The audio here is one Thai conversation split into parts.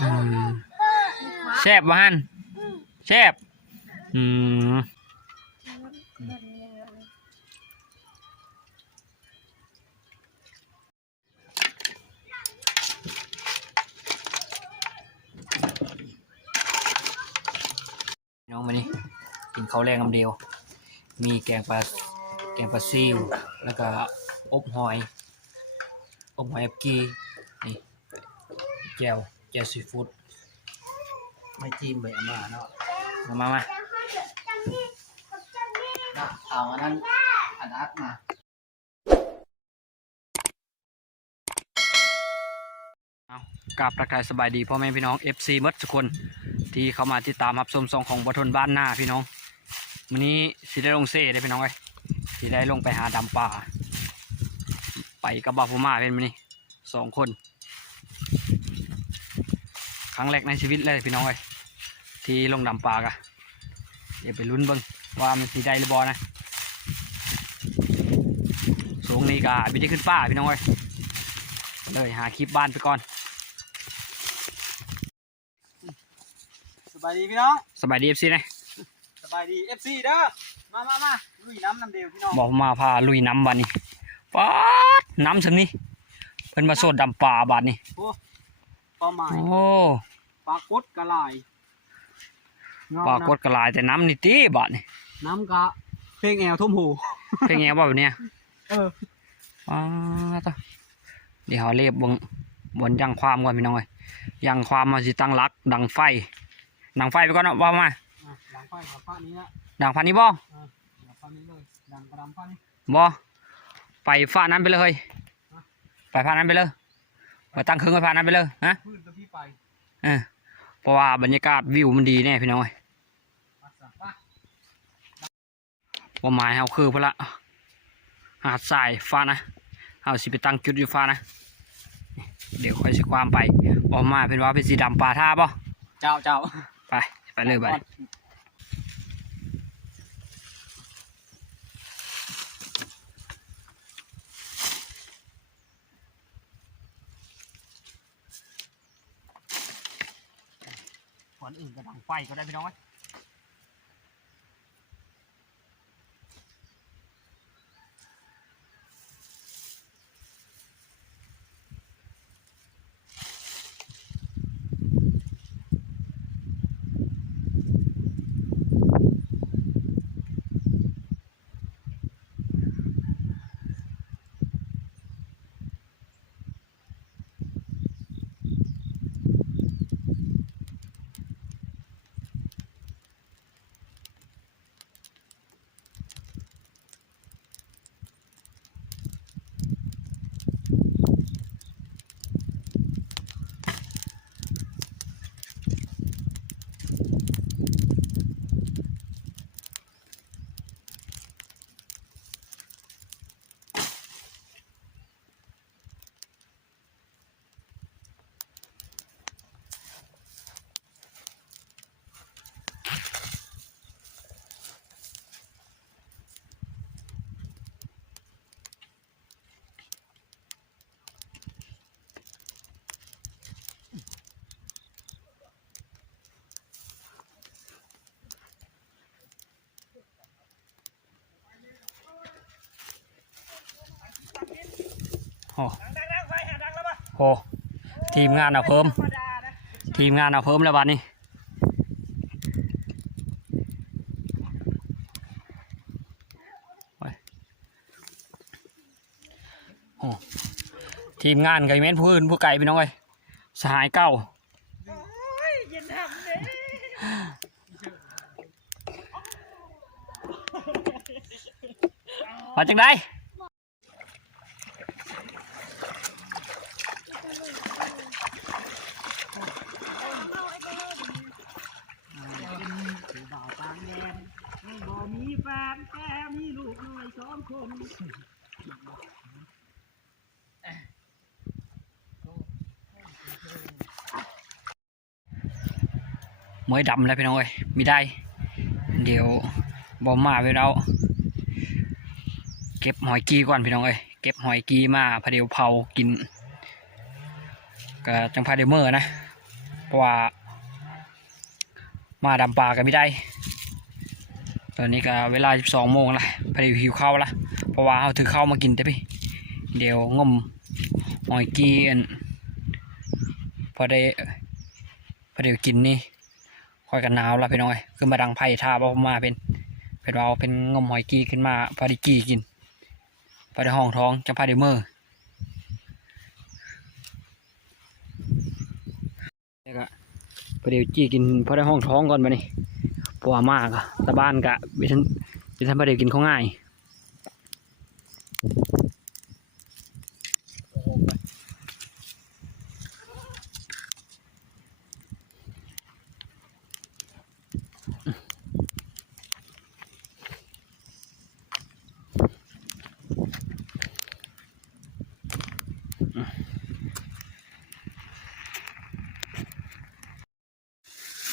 อืมแซ่บบ่ฮันแซ่บอืมน้องมานี่กินข้าวแรงคำเดียว มีแกงปลาแกงปลาซิวแล้วก็อบหอยอบหอยอบกีนี่แจ่ว แจ่วซีฟู้ดไม่จิ้มเลยอาม่าเนาะมามามาน่ะเอาอันนั้นอันอัดมาเอากราบทักทายสบายดีพ่อแม่พี่น้อง FC หมดทุกคนที่เข้ามาติดตามรับชมซองของบัทนบ้านหน้าพี่น้องวันนี้สิได้ลงเซ่ได้พี่น้องเอ้ยสิได้ลงไปหาดำป่า ไปกับบาฟูมาเป็นมื้อนี้สองคนค รั้งแรกในชีวิตเลยพี่น้องเอ้ยที่ลงดำป่ากะเดี๋ยวไปลุ้นเบิ่งว่ามันสีได้หรือบอนะสูงนี้กะไม่ได้ขึ้นป้าพี่น้องเอ้ยเลยหาคลิปบ้านไปก่อนสบายดีพี่น้องสบายดีเอฟซีนะสบายดี FC เด้อมามามาลุยน้ำน้ำเดียวพี่น้องบอกมาพาลุยน้ำบานนี้ป๊าดน้ำสำนี้เพิ่นมาโซดดำป่าบานนี้เป้าหมายโอ้ ปลากดกระลายปลากดกระลายแต่น้ำนี่ตีบาดนี่น้ำกะเพลงแอลทุ่มหูเป็นไงบ่แบบเนี้ยเออป๊าดต่อเดี๋ยวเขาเรียบบนบนยังความก่อนพี่น้องเอ้ยยังความมาสิตั้งรัก ดังไฟ ดังไฟไปก่อนเนาะว่ามาอะดังไฟกับฟ้านี้ละดังฟันนี้บ่ดังฟ้านี้เลยดังกระดำฟ้านี้บ่ไปฟ้านั้นไปเลยไปฟ้านั้นไปเลยไปตั้งเครื่องไว้ฟ้านั้นไปเลยฮะพื้นกับพี่ไปเออเพราะว่าบรรยากาศวิวมันดีแน่พี่น้องเอ้ยมาสักป่ะว่าหมายเฮาคือพนละหาดทรายฟ้านะเฮาสิไปตั้งจุดอยู่ฟ้านะ เดี๋ยวค่อยสิความไปออกมาเป็นว่าเป็นสีดำปลาท่าป่ะเจ้าเจ้าไป ไปเลยไป อนอื่นก็ดังไฟก็ได้พี่น้องไหม โอ้โหทีมงานเอาเพิ่ม ทีมงานเอาเพิ่มแล้ววันนี้โอ้โอ้ทีมงานกับเม้นผู้อื่นผู้ไก่พี่น้องเอ้ยสหายเก้ามาจากไหน ผู้บ่าวต่างแดนไม่บ่มี แฟนแกมีลูกน้อยสองคนมวยดำแล้วพี่น้องเอ้ยมีได้ เดี๋ยวบอมมาไปเราเก็บหอยกีก่อนพี่น้องเอ้ยเก็บหอยกีมาพะเดียวเผากินก็จังพาเดยวเมอร์นะเพราะว่ามาดำปลากันไม่ได้ ตอนนี้ก็เวลา 12 โมงละพอดีหิวข้าวละเพราะว่าเอาถือข้าวมากินแต่พี่ เดี๋ยวงมหอยกีอันพอได้พอด้กินนี่ค่อยกันหนาวละพี่น้อยคือมาดังไผ่ท่าบ่มาเป็นเป็นเราเป็นงมหอยกีขึ้นมาพอด้กีกินพอด้ห้องท้องจะพอได้มือแล้วก็พอด้จีกินพอได้ห้องท้องก่อนมานี่ วามากอะตะบ้านกะวิทันวิทันพอได้กินเขาง่าย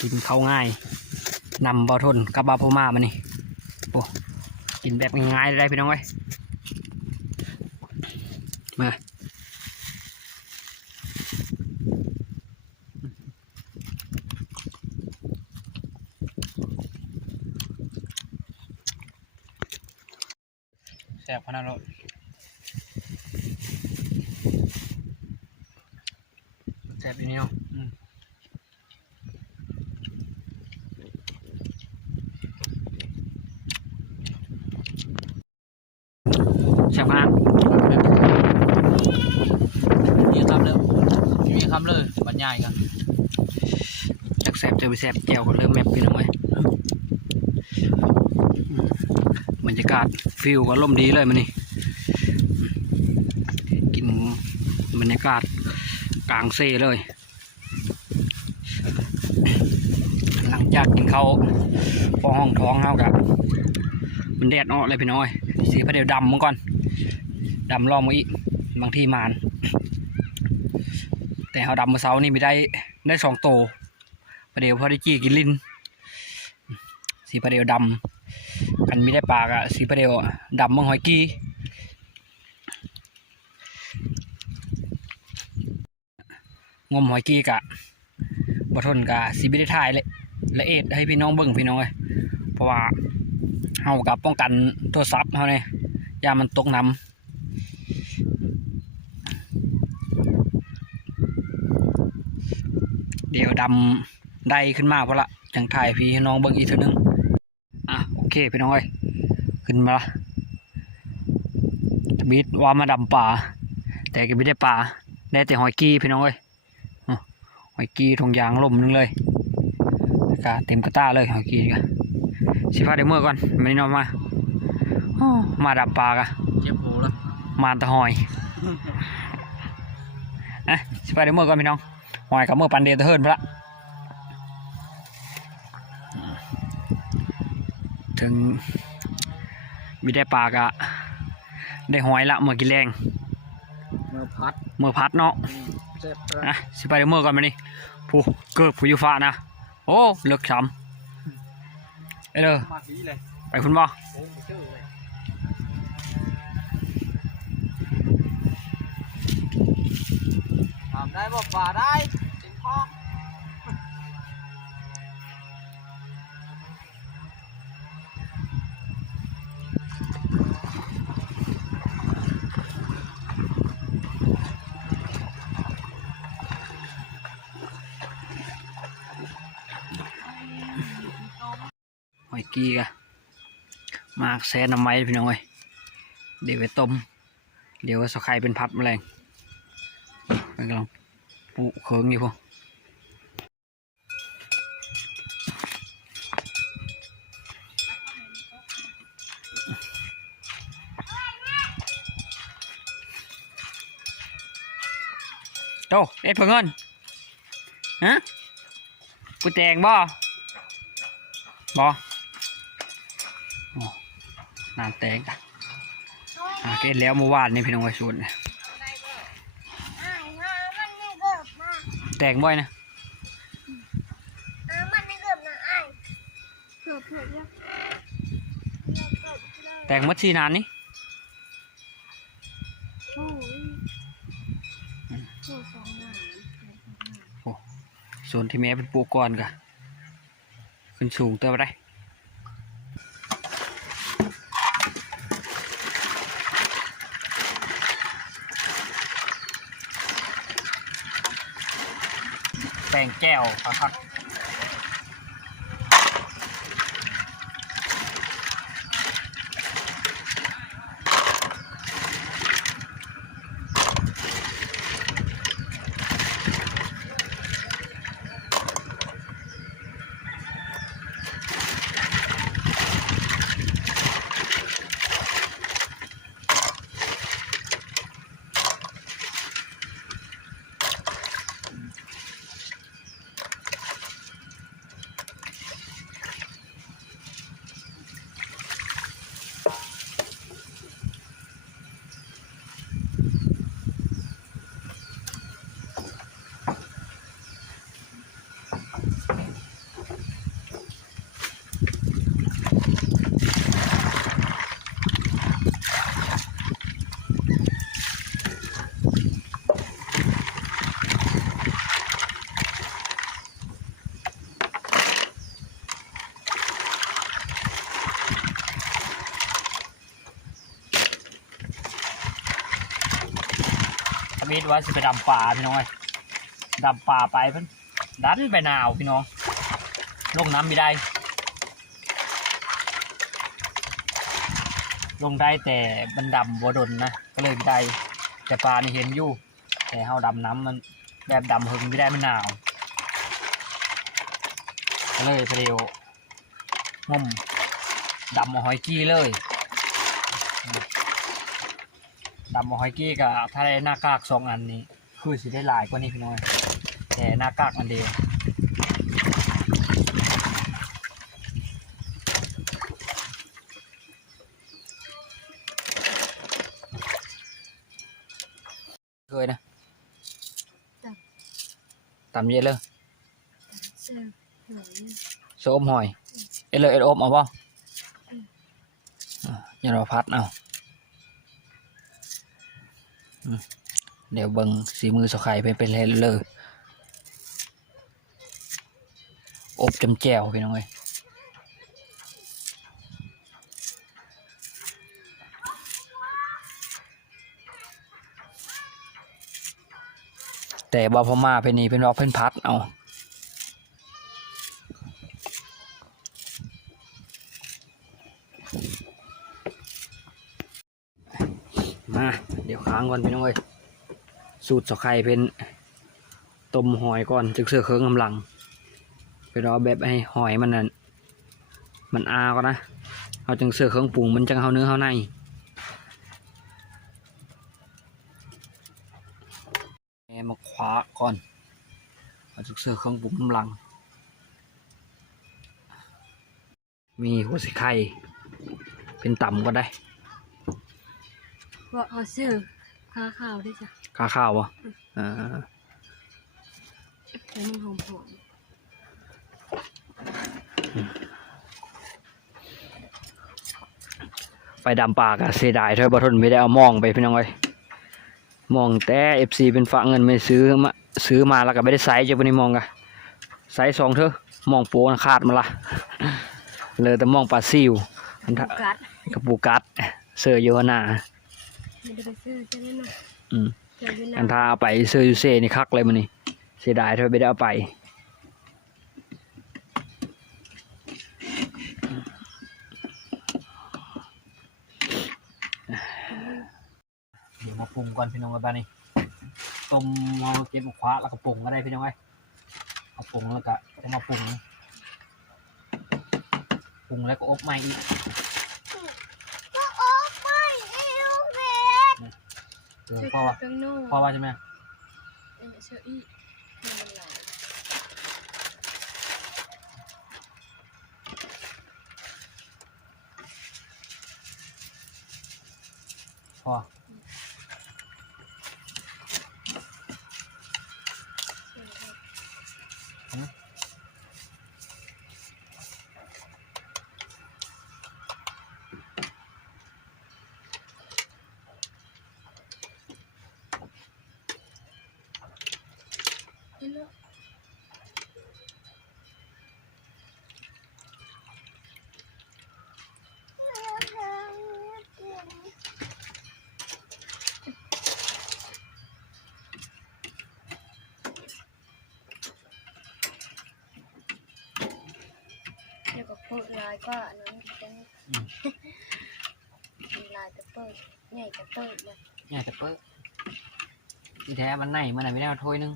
กินเข้าง่าย นำบอทนกับบาโพมามานี่โอ้กินแบบง่ายๆเลยได้พี่น้องเว้ยมาแซ่บขนาดนั้นแซ่บอีนี่เนาะอืม แซ่บขนาด มีคำเลยมีคำเลยบรรยายกัน จากแซ่บเจ อไปแซ่บแจ่วก็เริ่มแมปพี่น้องเว้ยอืมบรรยากาศฟิลก็ล่มดีเลยมันนี่กินบรรยากาศกลางเซ่เลย หลังจากกินข้าวพอห้องท้องเท่ากับมันแดดออกเลยพี่น้อยสีพระเดียวดำมังก่อนดำลอมอีกบางที่มาน แต่เขาดำมาเช้านี่ไม่ได้ได้สองโต ประเดี๋ยวพอได้จี้กินลิ้นสีประเดี๋ยวดำกันไม่ได้ปากอะสีประเดี๋ยวดำมังหอยกี้งมหอยกี้กะบทนกะสีไม่ได้ถ่ายเลยละเอียดให้พี่น้องเบิ่งพี่น้องเลยเพราะว่าเฮากับป้องกันโทรศัพท์เฮาเนี่ยยามมันตกน้ำเดี๋ยวดำ ได้ขึ้นมาเพราะละจังถ่ายพี่ให้น้องเบิ่งอีกเทีนึงอะโอเคพี่น้องเอ้ยขึ้นมาละบิดว่ามาดำป่า แต่ก็ไม่ได้ป่าได้แต่หอยกี้พี่น้องเอ้ยอะหอยกี้ทงยางล่มหนึงเลยแล้วก็เต็มกระต้าเลยหอยกี้กันสิพาเดี๋ยวเมื่อก่อนไม่ได้นอนมาอ้อมาดำป่ากะเจ็บหูแล้วมาแตะหอยอะสิพาเดี๋ยวเมื่อก่อนพี่น้องหอยกับเมื่อปันเดียวตะเฮิรนพละ ถึงมีได้ปลากะได้หอยละเมื่อกินแรงเมื่อพัดเมื่อพัดเนาะเจ็บอะสิไปเดี๋ยวเมื่อก่อนมานี่ผู้เกิดผู้อยุฟ้านะ โอ้เลือกช้ำเอ้ยเด้อมากดีเลยไปคุณบ่โอ้เชื่อเลยทำได้บ่ป่าได้ กีกะมากแซ่น้ำไม้พี่น้องเอ้ยเดี๋ยวไปต้ม เดี๋ยวสะไครเป็นพัดแมลงไปลังปุเคิงอยู่พวกโตเอ็ดเพื่งเงินฮะกูแตงบ่บอ น้ำแตกอะหาเกตแล้วเมื่อวานนี่พี่น้องไว้ชวนเนี่ยแตกบ่อยนะแตกมัดสี่นานนี่ส่วนที่แม่เป็นปูกก่อนกะขึ้นสูงเติบได้แป้ งแก้วครับ ดว่าสิไปดำป่าพี่น้องเอ้ดำป่าไปเพิ่นดันไปหนาวพี่น้องลงน้ำไม่ได้ลงได้แต่มันดำบัวดนนะก็เลยไม่ได้แต่ปลานี่เห็นอยู่ แต่เฮาดำน้ำมันแบบดำหึงไม่ได้มันหนาวก็เลยเพรียวงมดำหอยกี้เลย ดำเอาหอยกี้กับถ้าได้หน้ากากสองอันนี้ คือสิได้หลายกว่านี้พี่น้อยแต่หน้ากากอันเดียวเคยนะตำเยอะเลยเสื้อหน่อยนึงโซมหอย เอดเลยเอดอบเอาป่ะอย่าเราพัดเอาอืม เดี๋ยวเบิงสีมือสกไข่ไปเป็นเลยเลยอบจำแจวพี่น้องเอ้ยแต่บอพม่าเป็นนี่เป็นรอกเป็นพัดเอา เดี๋ยวค้างก่อนพี่น้องเอ้ยสูตรสกไข่เป็นต้มหอยก่อนจึงเสือเคืองกำลังไปรอแบบให้หอยมันนั่นมันอาก่อนนะเอาจึงเสือเคืองปรุงมันจังเอาเนื้อเอาในแม่มาคว้าก่อนเอาจึงเสือเคืองปรุงกำลัง มีหัวสิไข่เป็นต่ำก็ได้ว่าเอาเสือ ขาขาวด้วยจ้ะข้าข้าววะอ่าแล้วมันหอมหอมไปดำปากอะเสียดายเธอบทนไม่ได้เอามองไปพี่น้องเอ้ยมองแต่เอฟซีเป็นฝากเงินไม่ซื้อมาซื้อมาแล้วก็ไม่ได้ไซส์จะไปนี่มองกะไซส์สองเธอะมองโปนขาดมาละเลยแต่มองปลาซิวอันทะกัดกับปูกัดเสือโยนา ไม่ได้ไปเสื้อใช่ไหมนะอืมเจอเวียดอันานมทาเอาไปเสือยูเซนี่คักเลยมันนี่เสียดายเธอไม่ได้เอาไปเดี๋ยวมาปรุงก่อนพี่น้องกันบ้านี่ต้มเอาเก็บมาคว้าแล้วก็ปรุงก็ได้พี่น้องไอ้ยเอาปรุงแล้วก็จะมาปรุงปรุงแล้วก็อบใหม่อีกก็ เออพ่อว่ากังโน่พ่อว่าใช่ไหมเออเชอรี่มันหลายพ่อ เปิดลายก็อันนั้นจังลายจะเปิดใหญ่จะเปิดเลยเนี่ยแต่เปิ้ลที่แท้มันไหนมันไหนไม่ได้มาถ้วยนึง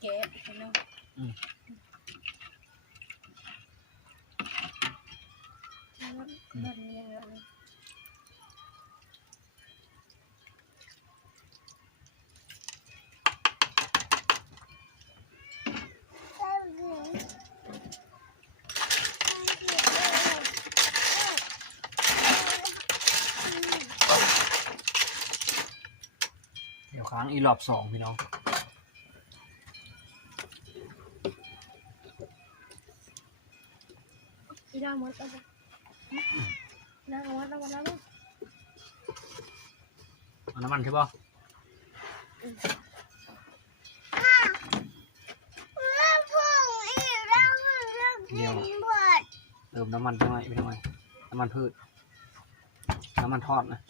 เจ๊อันนั้นอืมแบบนี้เลย เดี๋ยวค้างอี รอบสองพี่น้องอีดาหมดแล้วน้ำวัดแล้ววัดแล้วเอาน้ำมันใช่ป่ะเดี๋ยวเติมน้ำมันไปหน่อยพี่น้องน้ำมันพืช น้ำมันทอดนะ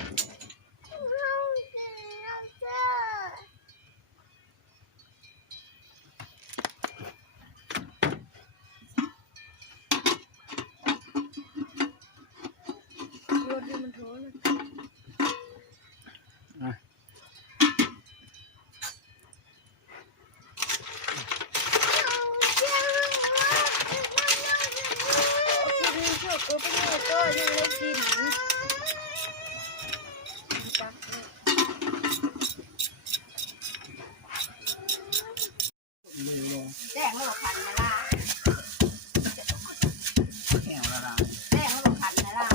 รถมันโถน คือชอบก็เป็นก็ยังไม่กินปักแจ้งแล้วขันนะล่ะ แข็งละลาย แจ้งแล้วขันนะล่ะ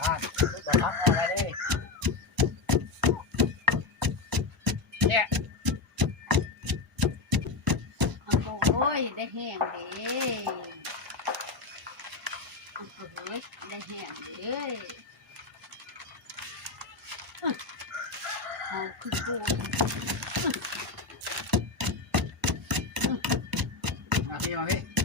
อ่าจะพักอะไรดิเนี่ย โอ้ยได้แห้งเด้โอ้โหได้แห้งเด้เอาขึ้นปูมาพี่มาพี่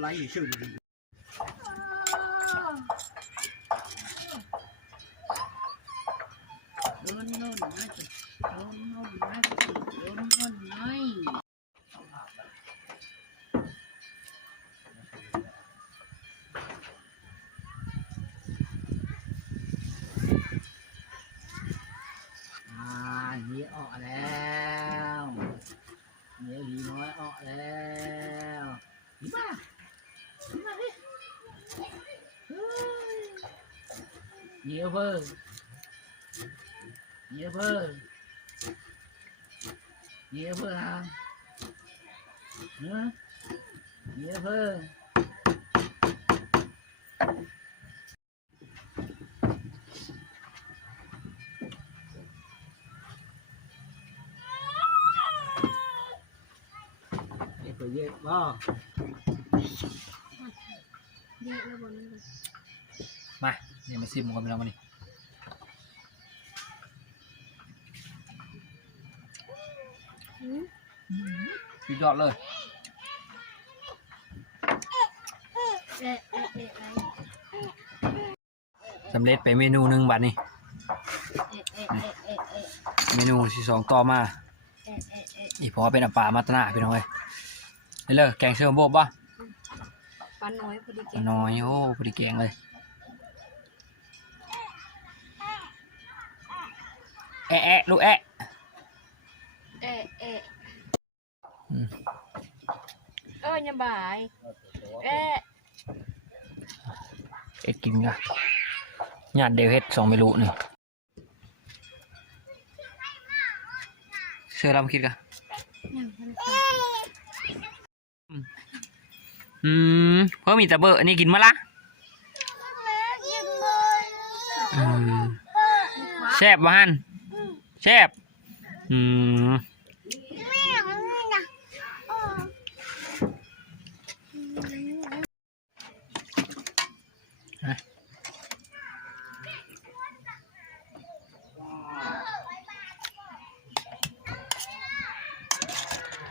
ไล่ชื่อโดนโน่นนะจ๊ะโดนโน่นนะจ๊ะโดนโน่นน้อย อ่าเนี้ออกแล้วเนี้หีน้อยออกแล้วหีมาหีมาดิเฮ้ย เหนียวเพิ่งเหนียวเพิ่งเหนียวเพิ่งฮะเนื้อเหนียวเพิ่งไอ้ตัวเยอะว่าเยอะแล้วบนนั้นเลยมาเนี่ยมาซิมกันไปแล้วมานี่สุดยอดเลยเอ๊ะเอ๊ะเอ๊ะเอ๊ะสำเร็จไปเมนูหนึ่งบัดนี้เอ๊ะเอ๊ะเอ๊ะเอ๊ะเอ๊ะเมนูที่สองต่อมาเอ๊ะเอ๊ะเอ๊ะอีพอเป็นอัปปลามาตนาพี่น้องเอ้ยนี่เลยแกงเชื่อมโบบป่ะปลาน้อยพอดีเก่งน้อยโอ้พอดีแกงเลย แอะแอะลูกแอะเอ๊ะเอ๊ะอืมเอ้ยยังบ่าย เอ๊ะเอ็ดกินกันญาติเดียวเฮ็ดสองเมนูนี่เชื่อเราคิดกันยังพันอืมเพิ่มมีแต่เบอร์อันนี้กินมาละอืมแซ่บบ้าน แซ่บอืมไม่เอาเลยนะเออ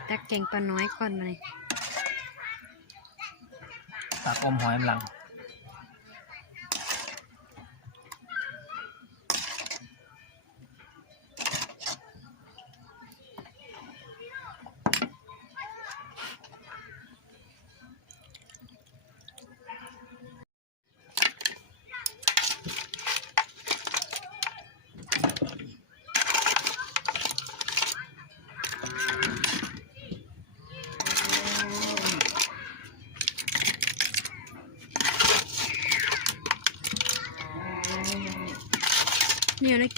ตักแกงปลาน้อยก่อนมาเลยตักอมหอยมนหลัง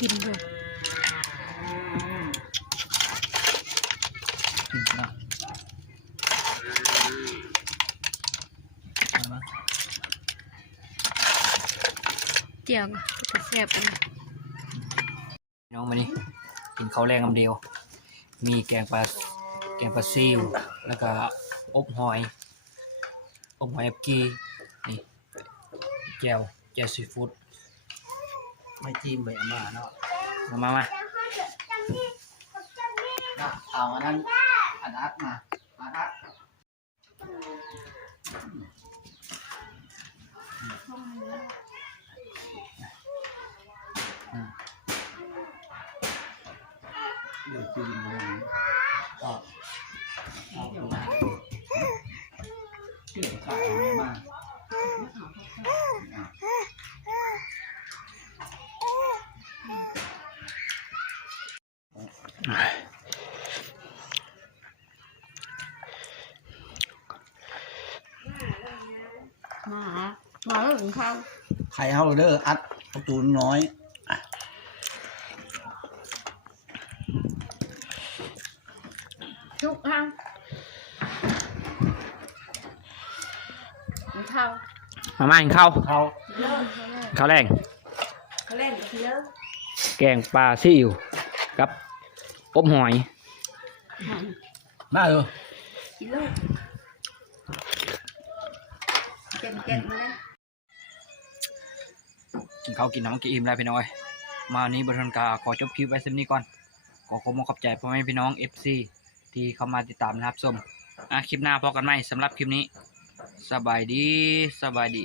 กินด้วยกินเนาะเอามาเจียวก็แซ่บอันน้องมานี่กินข้าวแรงคำเดียว มีแกงปลาแกงปลาซิวแล้วก็อบหอยอบหอยอบกีนี่แจ่วแจ่วซีฟู้ด ไม่จิ้มใบอาม่าเนาะมามามานะเอาอันนั้นอันอัดมาอันอัดเดี๋ยวจิ้มเลยก็เอาดูนะเกี่ยวกับอะไรมา มามาแล้วถึงข้าวใครเฮาเด้ออัดประตูน้อยทุกข้าวถึงข้าวมามากินข้าวเขาข้าวแรงเขาเล่นกับเยอะแกงปลาซิวกับ อบหอย มาเลยกินลูกเก็บเก็บมาเลยกินข้าวกินน้ำกินอิ่มแล้วพี่น้องเอ้ยมาวันนี้บริษัทกาขอจบคลิปไว้เส้นนี้ก่อน ขอขอบคุณขอบใจพ่อแม่พี่น้อง FC ที่เข้ามาติดตามนะครับส้มอะคลิปหน้าพอกันไหมสำหรับคลิปนี้ สบายดี สบายดี